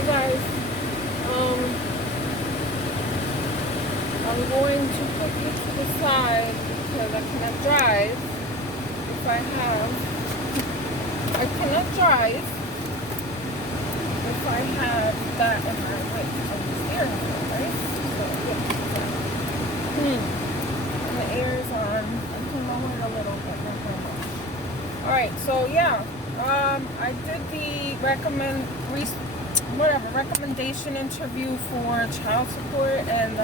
Hey guys, I'm going to put you to the side because I cannot drive if I cannot drive if I have that in my way on the steering wheel, right? So yeah. And the air is on. I can lower it a little bit, not very much. Alright, so yeah. I did the recommendation interview for child support, and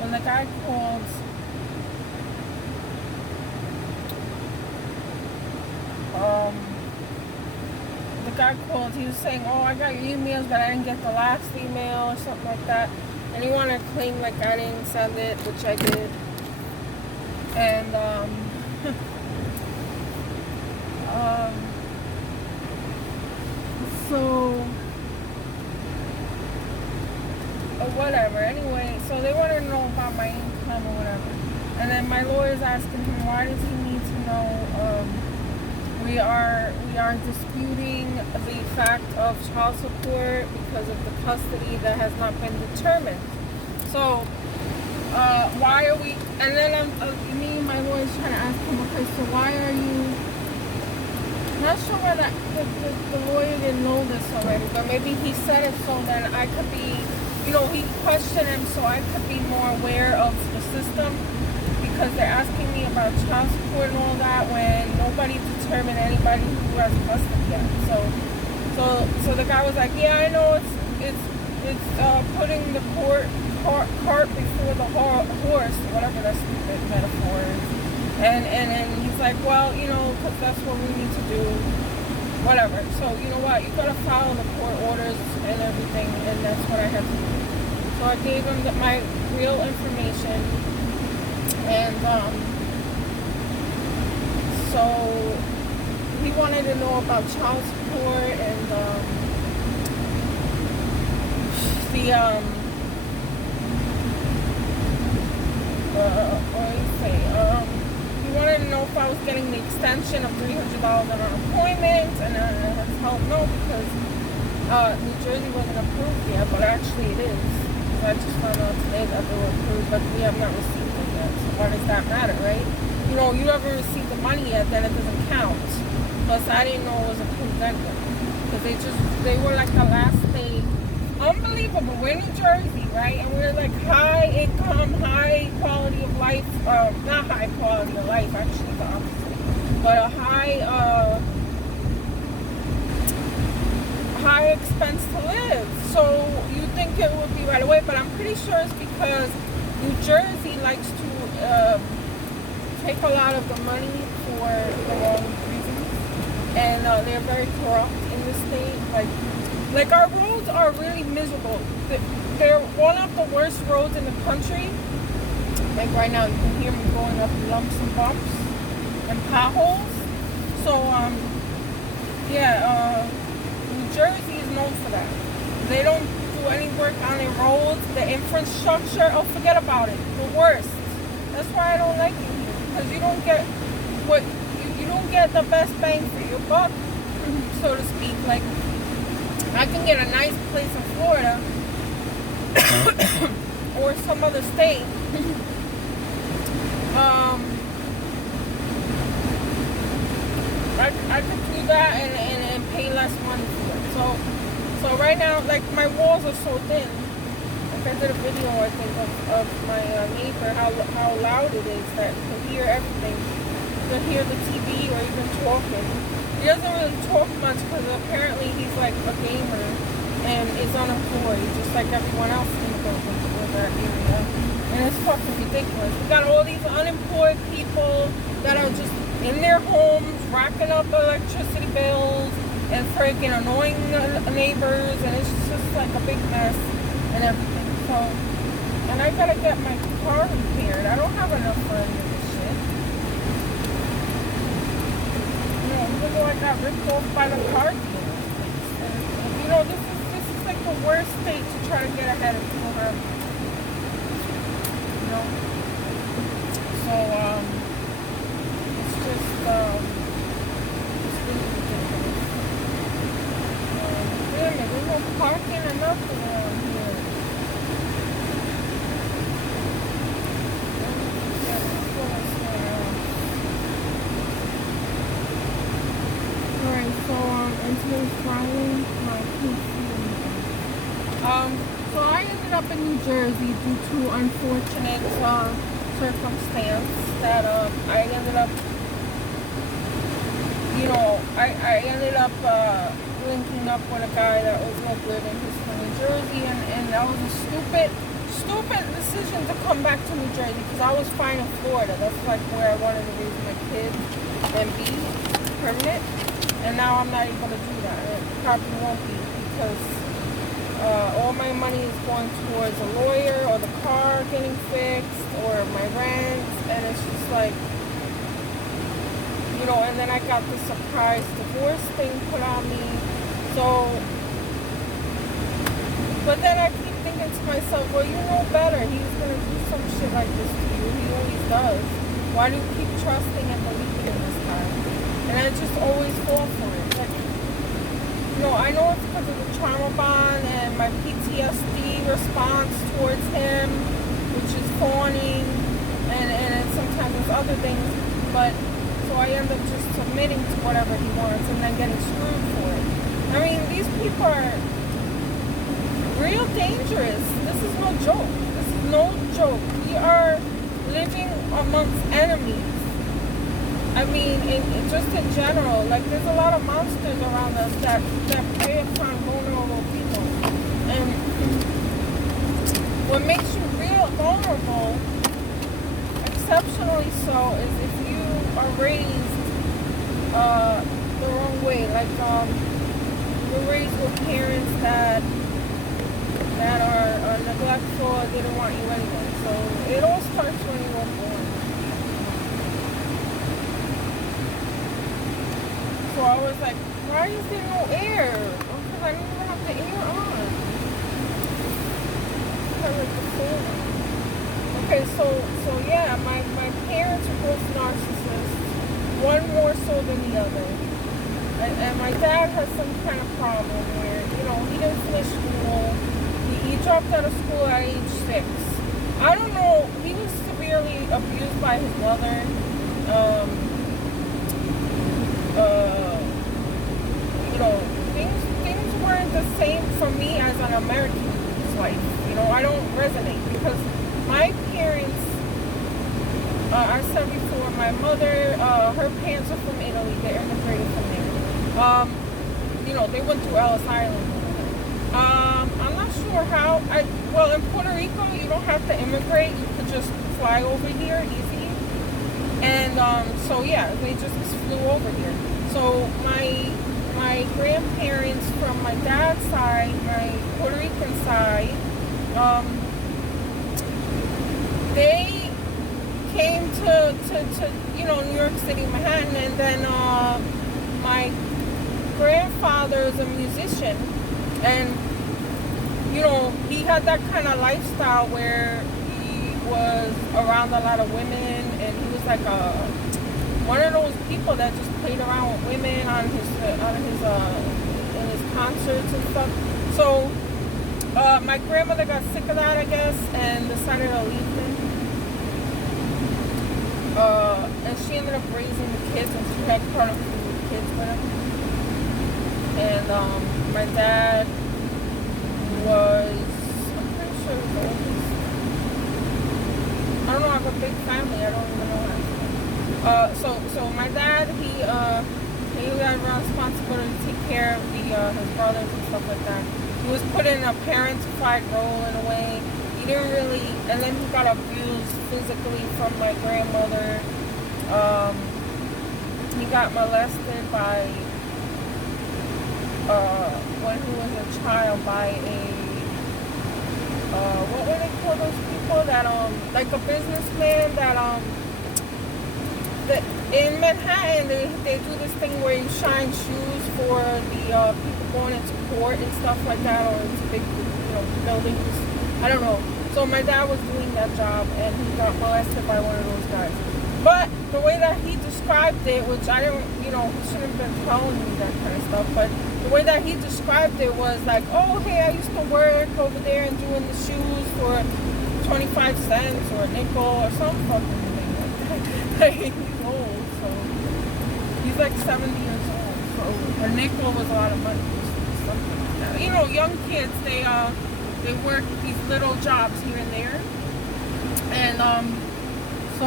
when the guy called, he was saying, "Oh, I got your emails, but I didn't get the last email," or something like that, and he wanted to claim like I didn't send it, which I did, and so. Or whatever. Anyway, so they wanted to know about my income or whatever. And then my lawyer's asking him, why does he need to know? We are disputing the fact of child support because of the custody that has not been determined. So why are we? And then me and my lawyer's trying to ask him, okay, so why are you? I'm not sure whether the lawyer didn't know this already, but maybe he said it so that I could be, he questioned him so I could be more aware of the system, because they're asking me about child support and all that when nobody determined anybody who has custody yet. So the guy was like, yeah, I know it's putting the cart before the horse, whatever that stupid metaphor is. And then he's like, well, because that's what we need to do, whatever. So, you know what? You got to follow the court orders and everything, and that's what I had to do. So I gave him my real information, and so he wanted to know about child support and he wanted to know if I was getting the extension of $300 on unemployment, and I had to tell him no, because New Jersey wasn't approved yet, but actually it is. So I just found out today that they were approved, but we have not received it yet. So why does that matter, right? You haven't received the money yet, then it doesn't count. Plus, I didn't know it was approved anyway, because they were like the last state. Unbelievable. We're New Jersey, right? And we're like high income, high quality of life. Not high quality of life, actually the opposite. But a high expense to live. So you think it would be right away, but I'm pretty sure it's because New Jersey likes to take a lot of the money for the wrong reasons, and they're very corrupt in the state. Like our roads are really miserable. They're one of the worst roads in the country. Like right now, you can hear me going up lumps and bumps and potholes. So New Jersey is known for that. They don't do any work on their roads, the infrastructure. Oh, forget about it. The worst. That's why I don't like it here, because you don't get you don't get the best bang for your buck, so to speak. Like, I can get a nice place in Florida or some other state. I could do that and pay less money for it. So right now, like, my walls are so thin. Like, I did a video, I think, of my neighbor, how loud it is, that you can hear everything. You can hear the TV or even talking. He doesn't really talk much because apparently he's like a gamer and is unemployed, just like everyone else in the building or that area. And it's fucking ridiculous. We got all these unemployed people that are just in their homes, racking up electricity bills and freaking annoying neighbors, and it's just like a big mess and everything. So, and I gotta get my car repaired. I don't have enough for any of this shit. Even though I got ripped off by the car dealer. And, this is like the worst state to try to get ahead of people. So it's just it's really ridiculous. There's no parking enough around here. Yeah, that's what I saw. Alright, so and today's Friday, my so I ended up in New Jersey due to unfortunate circumstance that I ended up, I ended up linking up with a guy that was no good, and he's from New Jersey, and that was a stupid decision to come back to New Jersey, because I was fine in Florida. That's like where I wanted to raise my kids and be permanent, and now I'm not able to do that. It probably won't be, because all my money is going towards a lawyer or the car getting fixed or my rent, and it's just like, and then I got the surprise divorce thing put on me. So, but then I keep thinking to myself, well, you know better. He's going to do some shit like this to you. He always does. Why do you keep trusting and believing in this guy? And I just always fall for it. Like, I know it's because of the trauma bond and my PTSD response towards him, which is fawning, and sometimes there's other things, but so I end up just submitting to whatever he wants and then getting screwed for it. I mean, these people are real dangerous. This is no joke. This is no joke. We are living amongst enemies. I mean, just in general, like, there's a lot of monsters around us that prey upon vulnerable people. And what makes you real vulnerable, exceptionally so, is if you are raised the wrong way. Like, you're raised with parents that are neglectful, they don't want you anyway. So it all starts when you were born. So I was like, why is there no air? Because I didn't even have the air on. I like the phone. Okay, so yeah, my parents are both narcissists, one more so than the other. And my dad has some kind of problem where, he didn't finish school. He dropped out of school at age 6. I don't know, he was severely abused by his mother. Things weren't the same for me as an American's life. I don't resonate, because my parents, I said before, my mother, her parents are from Italy. They immigrated from there. They went through Ellis Island. I'm not sure how. Well, in Puerto Rico, you don't have to immigrate. You could just fly over here easy. And so yeah, they just flew over here. So my grandparents from my dad's side, my Puerto Rican side, they came to New York City, Manhattan, and then my grandfather is a musician, and he had that kind of lifestyle where he was around a lot of women, and he was like one of those people that just played around with women on his in his concerts and stuff. So my grandmother got sick of that, I guess, and decided to leave him. And she ended up raising the kids, and she had quite a few kids with him. And my dad was, I'm pretty sure he was the oldest. I don't know, I have a big family, I don't even know how. So my dad, he had a responsibility to take care of his brothers and stuff like that. He was put in a parentified role in a way. He didn't really, and then he got abused physically from my grandmother. He got molested by, when he was a child, by what would they call those people that, like a businessman that in Manhattan, they do this thing where you shine shoes for the people going into court and stuff like that, or into big, buildings. I don't know. So my dad was doing that job, and he got molested by one of those guys. But the way that he described it, which I don't, he shouldn't have been telling me that kind of stuff, but the way that he described it was like, oh, hey, I used to work over there and doing the shoes for 25 cents or a nickel or some fucking thing like that. He's old, so he's like 70 years old. So a nickel was a lot of money. Something like that. You know, young kids, they work these little jobs here and there. And so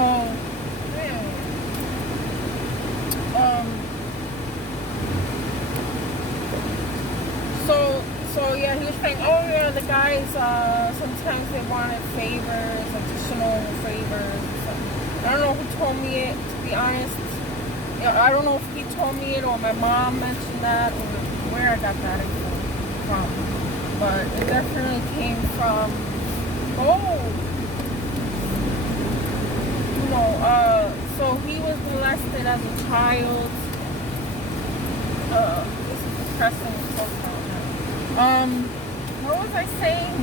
man, so yeah, he was saying, oh yeah, the guys sometimes they wanted favors, additional favors or something. I don't know who told me it, to be honest. Yeah, I don't know if he told me it or my mom mentioned that or where I got that info from. But it definitely came from, so he was molested as a child. This is depressing so far. What was I saying?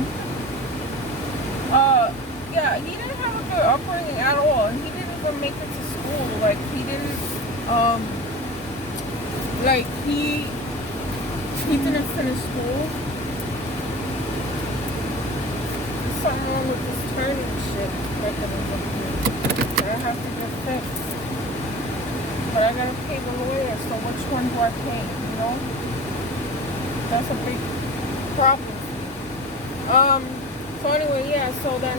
Yeah, he didn't have a good upbringing at all. He didn't even make it to school. Like, he didn't, he didn't finish school. There's something wrong with this turning shit mechanism here. I have to get fixed. But I gotta pay the lawyer, so which one do I pay, you know? That's a big problem. So anyway, yeah, so then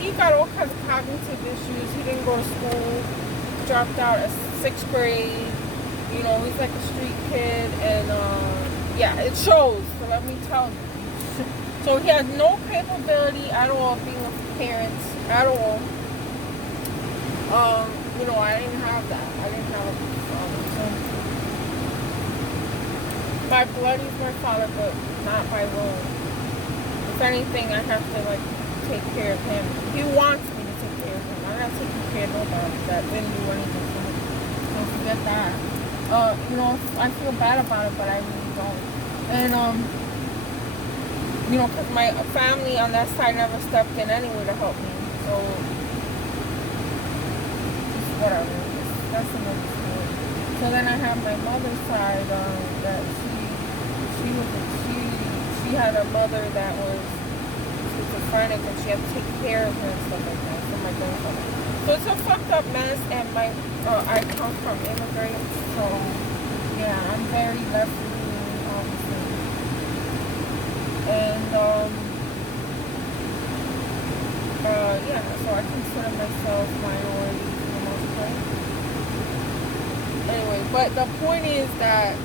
he got all kinds of cognitive issues. He didn't go to school, dropped out at 6th grade. You know, he's like a street kid, and yeah, it shows, so let me tell you. So he had no capability at all of being a parent, at all. You know, I didn't have that. I didn't have a father. So my blood is my father, but not by will. If anything, I have to like take care of him. He wants me to take care of him. I'm not taking care of nobody that didn't do anything for me. Don't forget that. You know, I feel bad about it, but I really don't. And you know, because my family on that side never stepped in anyway to help me. So whatever. That's another story. So then I have my mother's side that she had a mother that was schizophrenic and she had to take care of her and stuff like that. So my grandfather. So it's a fucked up mess, and I come from immigrants, so yeah, I'm very left-leaning, obviously. And yeah, so I consider myself minority. Anyway, but the point is that,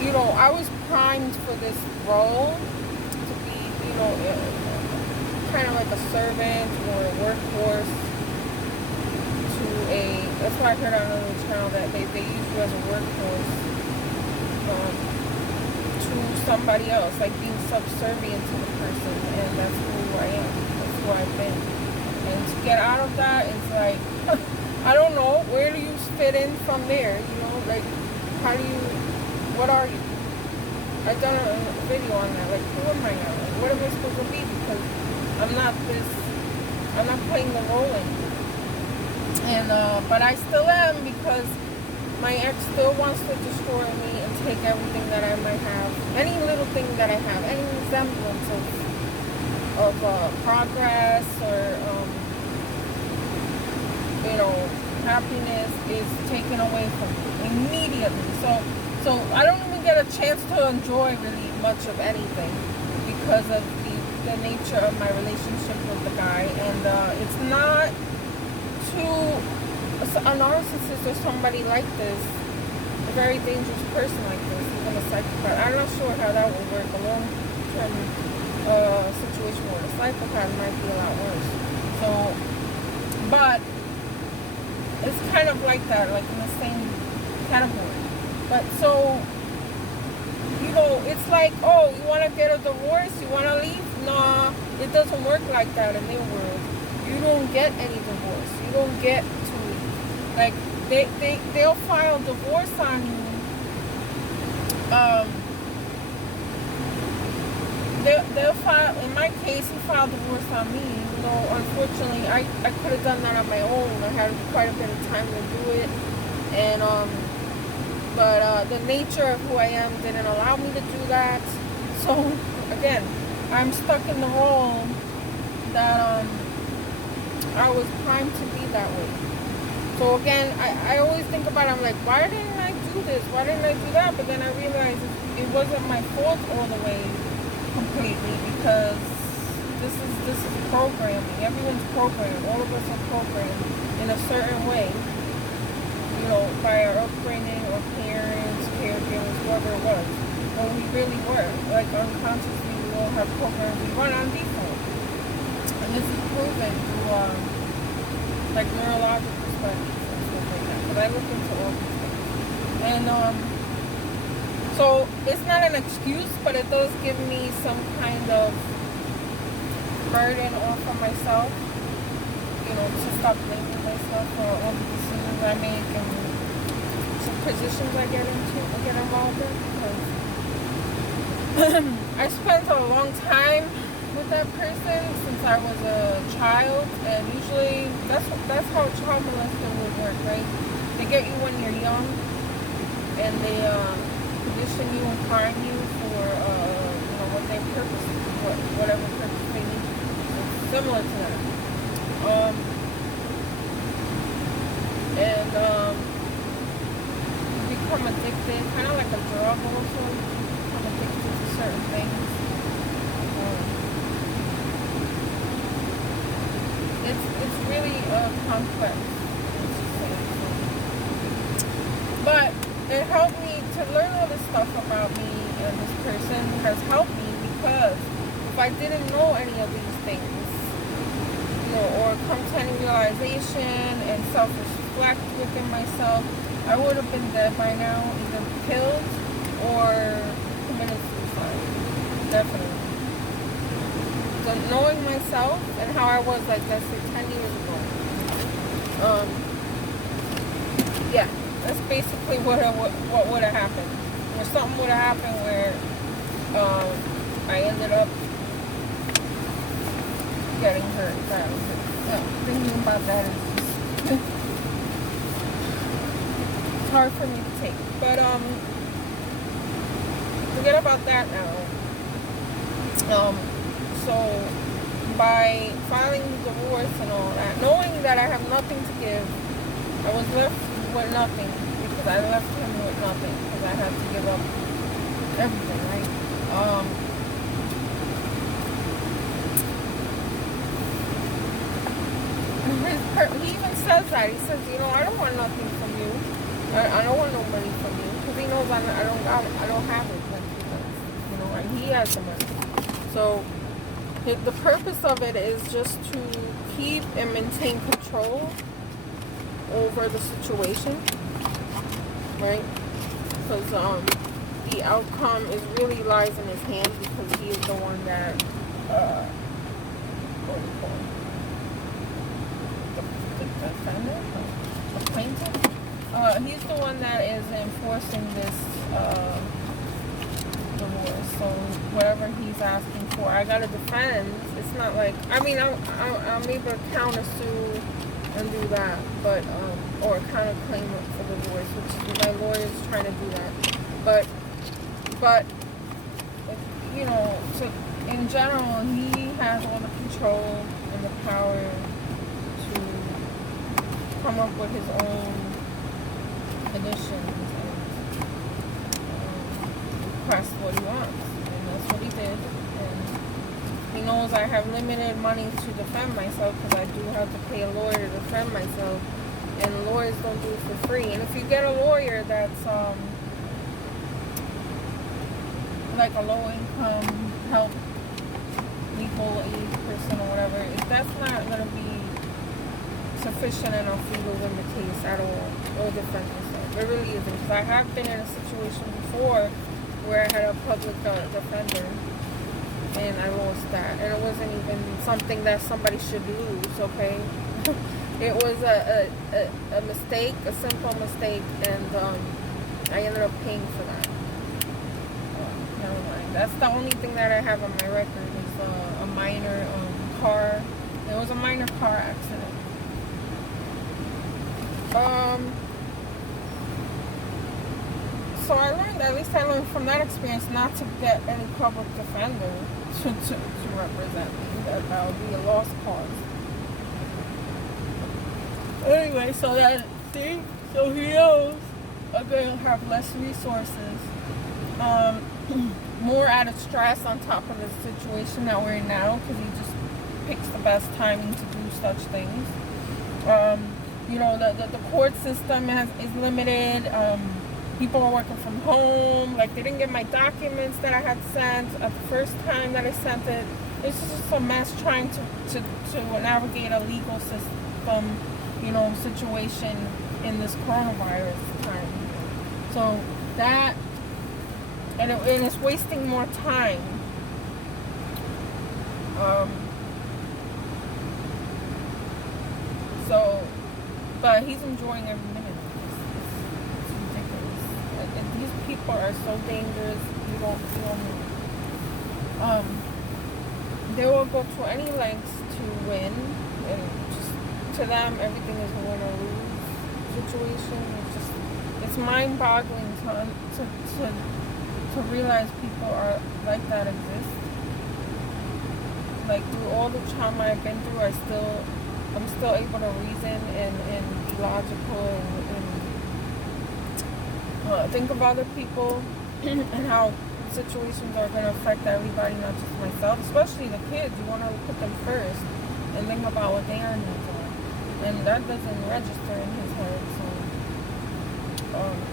you know, I was primed for this role to be, you know, kind of like a servant or a workforce to that's what I heard on another channel, that they use you as a workforce to somebody else, like being subservient to the person, and that's who I am, that's who I've been. And to get out of that, it's like, I don't know, where do you fit in from there, you know, like, what are you? I've done a video on that, like, who am I now? Like, what am I supposed to be? Because I'm not playing the role anymore. And, but I still am, because my ex still wants to destroy me and take everything that I might have, any little thing that I have, any resemblance of progress or, you know, happiness is taken away from me immediately. So I don't even get a chance to enjoy really much of anything because of the nature of my relationship with the guy. And it's not a narcissist or somebody like this, a very dangerous person like this, even a psychopath. I'm not sure how that would work. A long-term situation where a psychopath might be a lot worse. So, but it's kind of like that, like in the same category. But so, you know, it's like, oh, you want to get a divorce? You want to leave? Nah, it doesn't work like that in their world. You don't get any divorce. You don't get to leave. Like, they'll file divorce on you. They'll file, in my case, he filed divorce on me. You know, unfortunately, I could have done that on my own. I had quite a bit of time to do it. And, But the nature of who I am didn't allow me to do that. So again, I'm stuck in the role that I was primed to be that way. So again, I always think about it, I'm like, why didn't I do this? Why didn't I do that? But then I realized it wasn't my fault all the way completely, because this is programming. Everyone's programmed. All of us are programmed in a certain way. You know, by our upbringing or parents, caregivers, whoever it was. But we really were. Like unconsciously we all have programs we run on default. And this is proven through like neurological studies and stuff like that. But I look into all these things. And so it's not an excuse, but it does give me some kind of burden off of myself, you know, to stop blaming myself for all the decisions I make and some positions I get involved in. Because I spent a long time with that person since I was a child, and usually that's how child molesting would work, right? They get you when you're young, and they condition you and prime you for you know, what their purpose, whatever purpose they need. It's similar to that. And you become addicted, kind of like a drug also. Become addicted to certain things. It's really complex. But it helped me to learn all this stuff about me, and this person has helped me, because if I didn't know any of these things, you know, or come to any realization and self-reflect within myself, I would have been dead by now, either killed or committed suicide. Definitely. So knowing myself and how I was, like, let's say 10 years ago, yeah, that's basically what would have happened. Or something would have happened where I ended up getting hurt. Thinking about that is just it's hard for me to take. But forget about that now. So by filing the divorce and all that, knowing that I have nothing to give, I was left with nothing, because I left him with nothing, because I had to give up everything, right? He even says that. He says, you know, I don't want nothing from you. I don't want no money from you, because he knows I don't have it like he does, you know, and he has the money. So the purpose of it is just to keep and maintain control over the situation, right? Because the outcome really lies in his hands, because he is the one that what do you call it? The defendant, the plaintiff. He's the one that is enforcing this divorce. So whatever he's asking for, I gotta defend. It's not like, I mean, I'm able to counter sue and do that, but or kind of claim it for divorce, which my lawyer is trying to do that. But you know, so in general, he has all the control and the power to come up with his own conditions and request what he wants, and that's what he did. And he knows I have limited money to defend myself, because I do have to pay a lawyer to defend myself, and lawyers don't do it for free. And if you get a lawyer that's like a low income help legal aid person or whatever, if that's not going to be sufficient enough for you to win the case at all or defend yourself, it really isn't. Because I have been in a situation before where I had a public defender, and I lost that, and it wasn't even something that somebody should lose, okay? It was a mistake, a simple mistake, and I ended up paying for that. Never mind. That's the only thing that I have on my record is a minor car. It was a minor car accident. so I learned, at least I learned from that experience, not to get any public defender to represent me. That would be a lost cause. Anyway, so that thing, so he knows I'm gonna have less resources, more added stress on top of the situation that we're in now, because he just picks the best timing to do such things. You know, the court system is limited. People are working from home. Like, they didn't get my documents that I had sent at the first time that I sent it. It's just a mess trying to navigate a legal system, you know, situation in this coronavirus time. So that, and it's wasting more time. But he's enjoying every minute. It's ridiculous. And these people are so dangerous. You don't know. They will go to any lengths to win, and just to them, everything is a win or lose situation. It's mind-boggling to realize people are like that exist. Like, through all the trauma I've been through, I'm still able to reason and be logical and think of other people and how situations are going to affect everybody, not just myself, especially the kids. You want to put them first and think about what their needs are. And that doesn't register in his head. So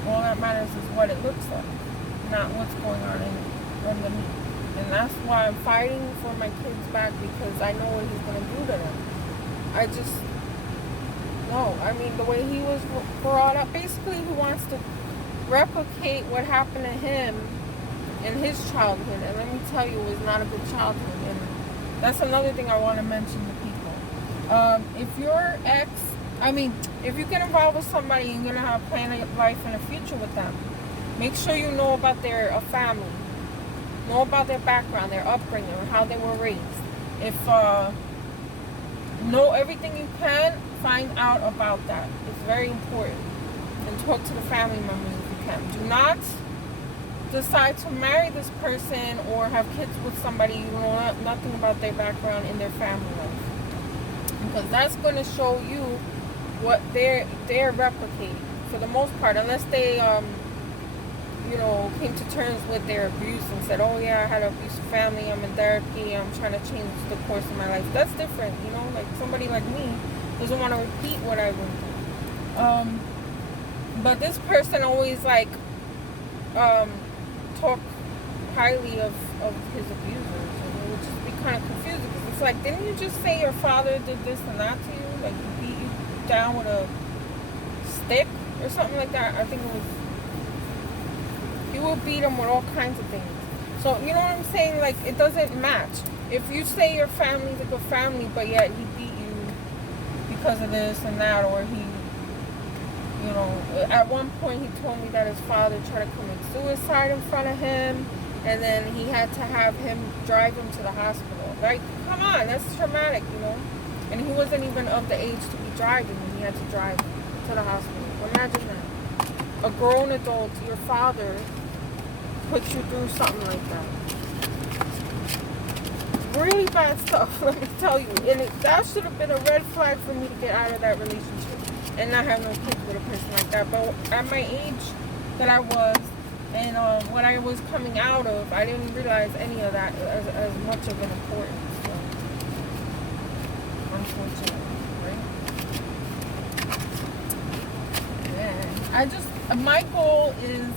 all that matters is what it looks like, not what's going on underneath. And that's why I'm fighting for my kids back, because I know what he's going to do to them. I just, no. I mean, the way he was brought up, basically he wants to replicate what happened to him in his childhood. And let me tell you, it was not a good childhood. And that's another thing I want to mention to people. If you get involved with somebody, you're going to have a plan of life in the future with them. Make sure you know about their family. Know about their background, their upbringing, how they were raised. Know everything you can, find out about that. It's very important. And talk to the family members if you can. Do not decide to marry this person or have kids with somebody you know nothing about their background in their family life. Because that's going to show you what they're replicating for the most part, unless they came to terms with their abuse and said, oh yeah, I had an abusive family, I'm in therapy, I'm trying to change the course of my life. That's different, like somebody like me doesn't want to repeat what I went through. But this person always talk highly of his abusers, and it would just be kind of confusing, because it's like, didn't you just say your father did this and that to you? Like, he beat you down with a stick or something like that? I think it was. He will beat him with all kinds of things. So, you know what I'm saying? Like, it doesn't match. If you say your family's a good family, but yet he beat you because of this and that, or he, at one point he told me that his father tried to commit suicide in front of him, and then he had to have him drive him to the hospital. Like, come on, that's traumatic, And he wasn't even of the age to be driving, and he had to drive to the hospital. Imagine that. A grown adult, your father, puts you through something like that. Really bad stuff, let me tell you. And that should have been a red flag for me to get out of that relationship and not have no kids with a person like that. But at my age that I was, and what I was coming out of, I didn't realize any of that as much of an importance. So, unfortunately, right? Yeah. My goal is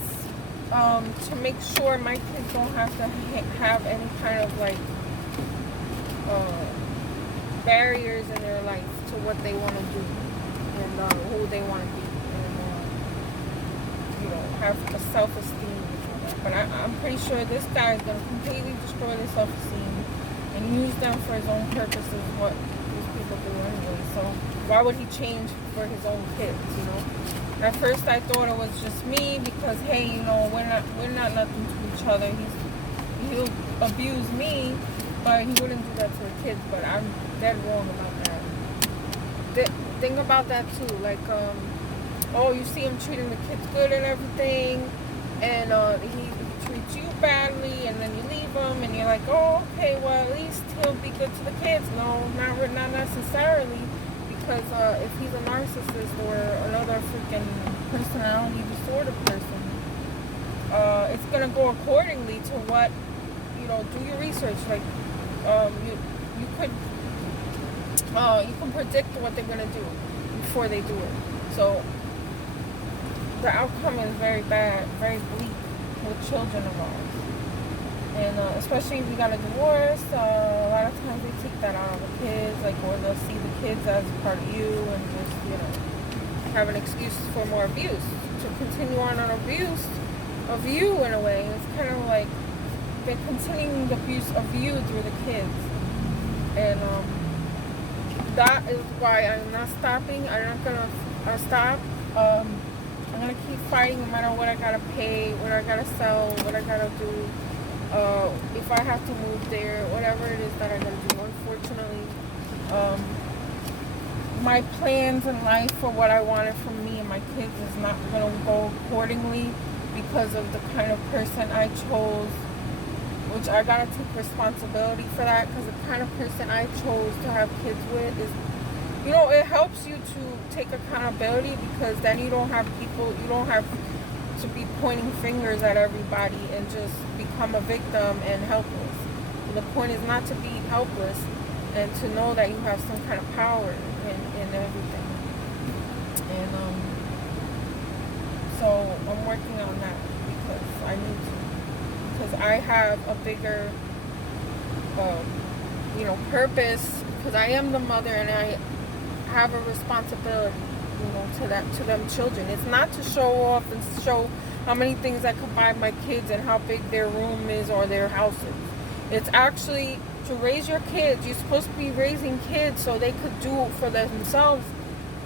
to make sure my kids don't have to have any kind of barriers in their life to what they want to do and who they want to be, and have a self-esteem. But I'm pretty sure this guy is going to completely destroy their self-esteem and use them for his own purposes, what these people do anyway. So why would he change for his own kids, At first I thought it was just me, because hey, we're not nothing to each other. He'll abuse me, but he wouldn't do that to the kids. But I'm dead wrong about that. Think about that too. Like, you see him treating the kids good and everything, and he treats you badly, and then you leave him, and you're like, oh, okay, well, at least he'll be good to the kids. No, not necessarily, because if he's a narcissist or another freaking personality disorder person, it's gonna go accordingly to what, do your research. Like, you could, you can predict what they're gonna do before they do it. So the outcome is very bad, very bleak with children involved. And especially if you got a divorce, a lot of times they take that out of the kids, like, or they'll see the kids as part of you and just, have an excuse for more abuse, to continue on an abuse of you in a way. It's kind of like they're continuing the abuse of you through the kids. And that is why I'm not stopping. I'm not going to stop. I'm going to keep fighting no matter what I got to pay, what I got to sell, what I got to do. If I have to move there, whatever it is that I gotta do. Unfortunately, my plans in life for what I wanted from me and my kids is not gonna go accordingly because of the kind of person I chose, which I gotta take responsibility for that, because the kind of person I chose to have kids with is, it helps you to take accountability, because then you don't have to be pointing fingers at everybody and just become a victim and helpless. And the point is not to be helpless, and to know that you have some kind of power in everything. And so I'm working on that, because I need to, because I have a bigger purpose, because I am the mother and I have a responsibility, to them children. It's not to show off and show how many things I could buy my kids and how big their room is or their house is. It's actually to raise your kids. You're supposed to be raising kids so they could do for themselves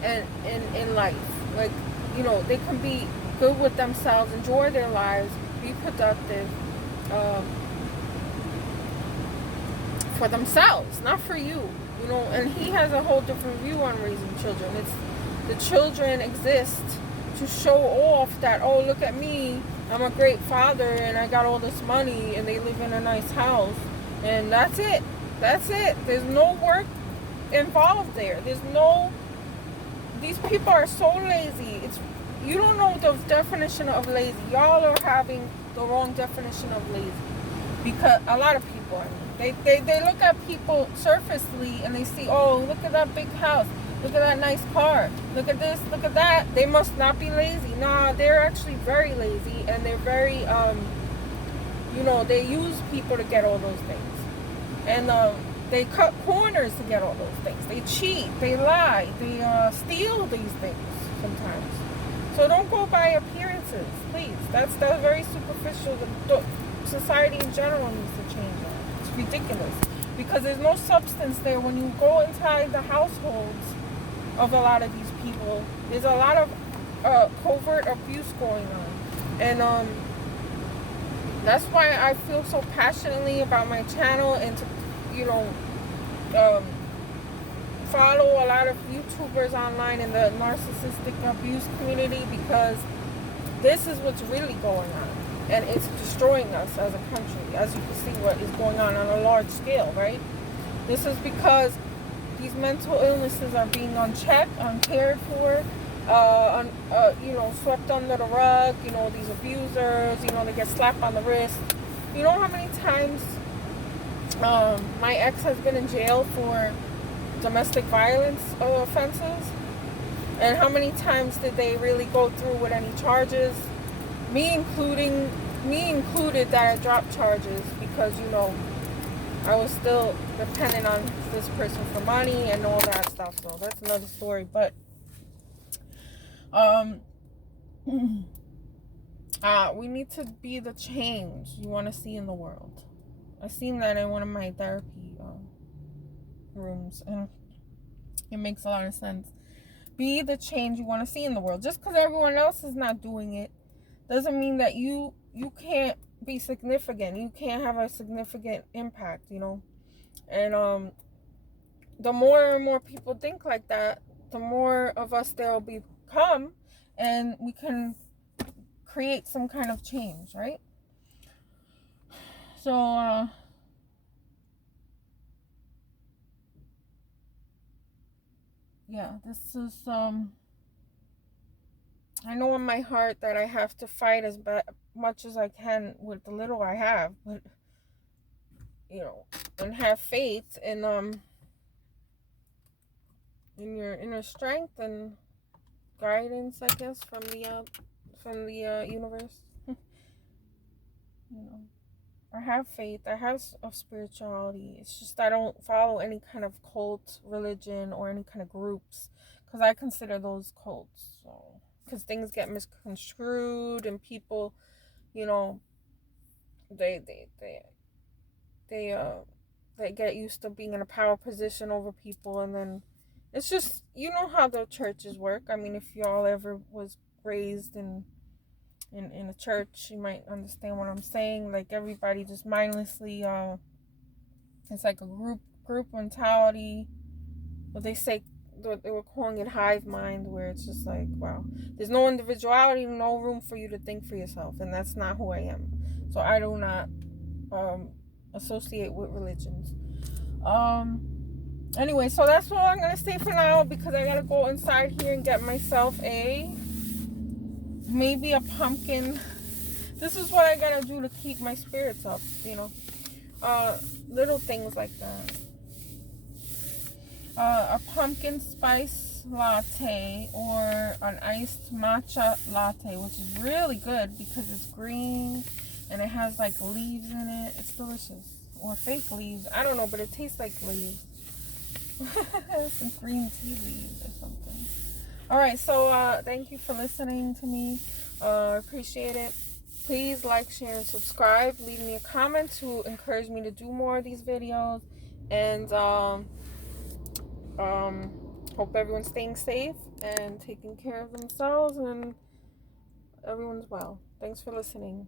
and in life. Like, they can be good with themselves, enjoy their lives, be productive, for themselves, not for you. And he has a whole different view on raising children. It's the children exist to show off that, oh, look at me, I'm a great father and I got all this money and they live in a nice house, and that's it. There's no work involved there. These people are so lazy. You don't know the definition of lazy. Y'all are having the wrong definition of lazy, because a lot of people, they look at people surfacely and they see, oh, look at that big house, look at that nice car, look at this, look at that. They must not be lazy. Nah, they're actually very lazy, and they're very, they use people to get all those things. And they cut corners to get all those things. They cheat, they lie, they steal these things sometimes. So don't go by appearances, please. That's very superficial. The society in general needs to change that. It's ridiculous, because there's no substance there. When you go inside the households of a lot of these people, there's a lot of covert abuse going on. And that's why I feel so passionately about my channel, and to follow a lot of YouTubers online in the narcissistic abuse community, because this is what's really going on, and it's destroying us as a country. As you can see, what is going on a large scale, right? This is because these mental illnesses are being unchecked, uncared for, swept under the rug. These abusers, they get slapped on the wrist. You know how many times my ex has been in jail for domestic violence offenses? And how many times did they really go through with any charges? Me included, that I dropped charges, because, I was still dependent on this person for money and all that stuff. So that's another story. But we need to be the change you want to see in the world. I've seen that in one of my therapy rooms, and it makes a lot of sense. Be the change you want to see in the world. Just because everyone else is not doing it doesn't mean that you can't be significant. You can't have a significant impact, And the more and more people think like that, the more of us there will become, and we can create some kind of change, right? So, yeah, this is, I know in my heart that I have to fight as much as I can with the little I have, but, you know, and have faith in your inner strength and guidance, I guess, from the universe. You know, I have faith. I have of spirituality. It's just I don't follow any kind of cult, religion, or any kind of groups, because I consider those cults. So, because things get misconstrued and people, you know, they they they they they get used to being in a power position over people, and then it's just, you know how the churches work. I mean, if y'all ever was raised in a church, you might understand what I'm saying. Like, everybody just mindlessly, it's like a group mentality. What they say, they were calling it hive mind, where it's just like, wow, there's no individuality, no room for you to think for yourself, and that's not who I am. So I do not associate with religions. Anyway, so that's all I'm gonna say for now, because I gotta go inside here and get myself maybe a pumpkin. This is what I gotta do to keep my spirits up, you know. Little things like that. A pumpkin spice latte or an iced matcha latte, which is really good because it's green and it has like leaves in it. It's delicious. Or fake leaves. I don't know, but it tastes like leaves. Some green tea leaves or something. Alright, so thank you for listening to me. Appreciate it. Please like, share, and subscribe. Leave me a comment to encourage me to do more of these videos. And hope everyone's staying safe and taking care of themselves and everyone's well. Thanks for listening.